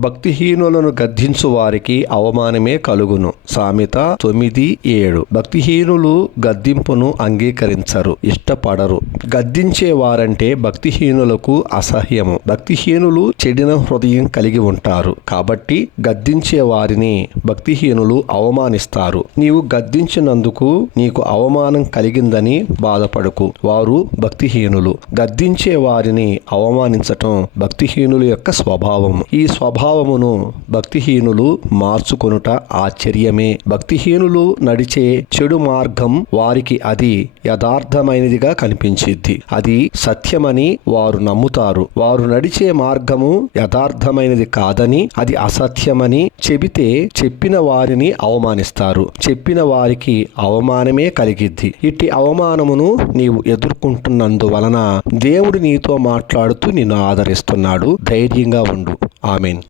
భక్తిహీనులను గద్దించు వారికి అవమానమే కలుగును. సామెత 9:7. భక్తిహీనులు గద్దింపును అంగీకరించరు, ఇష్టపడరు. గద్దించే వారంటే భక్తిహీనులకు అసహ్యము. భక్తిహీనులు చెడిన హృదయం కలిగి ఉంటారు కాబట్టి గద్దించే వారిని భక్తిహీనులు అవమానిస్తారు. నీవు గద్దించినందుకు నీకు అవమానం కలిగిందని బాధపడకు. వారు భక్తిహీనులు. గద్దించే వారిని అవమానించటం భక్తిహీనుల యొక్క స్వభావము. ఈ స్వభావమును భక్తిహీనులు మార్చుకొనుట ఆశ్చర్యమే. భక్తిహీనులు నడిచే చెడు మార్గం వారికి అది యథార్థమైనదిగా కనిపించిద్ది. అది సత్యమని వారు నమ్ముతారు. వారు నడిచే మార్గము యథార్థమైనది కాదని, అది అసత్యమని చెబితే చెప్పిన వారిని అవమానిస్తారు. చెప్పిన వారికి అవమానమే కలిగిద్ది. ఇట్టి అవమానమును నీవు ఎదుర్కొంటున్నందువలన దేవుడు నీతో మాట్లాడుతూ నిన్ను ఆదరిస్తున్నాడు. ధైర్యంగా ఉండు. ఆమేన్.